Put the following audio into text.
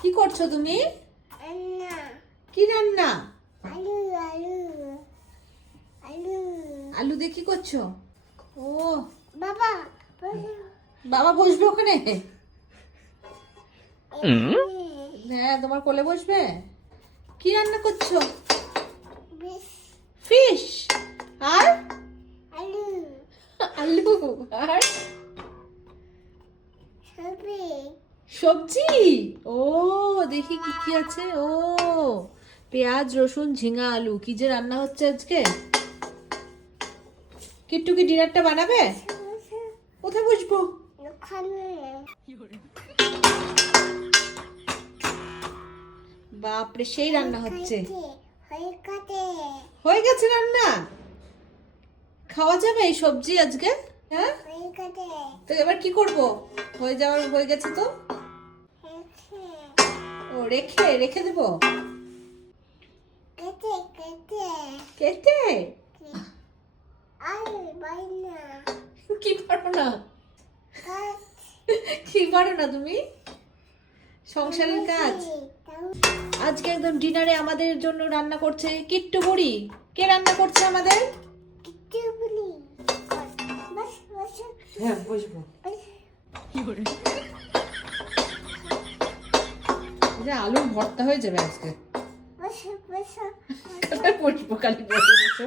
কি করছো তুমি? কি রান্না? আলু দিয়ে কি করছো? ও বাবা বাবা বসবে ওখানে? হ্যাঁ, তোমার কোলে বসবে। কি রান্না করছো? ফিশ আর আলু আলু আর সবজি। ও দেখি কি কি আছে। ও পেঁয়াজ রসুন ঝিঙা আলু, কি যে রান্না হচ্ছে আজকে। কিট্টু কি ডিনারটা বানাবে? কোথায় বসবো? বাপরে, সেই রান্না হচ্ছে। হয়ে গেছে রান্না? খাওয়া যাবে এই সবজি আজকে? হ্যাঁ, তো এবার কি করব? হয়ে গেছে তো। ও রেখে রেখে দেবো। কেটে কি পারো না? কি পারো না তুমি সংসারের কাজ? আজকে একদম ডিনারে আমাদের জন্য রান্না করছে কিট্টু বুড়ি। কে রান্না করছে আমাদের? হ্যাঁ, বসবো। আলু ভর্তা হয়ে যাবে আজকে। বসবো, খালি বসে বসে।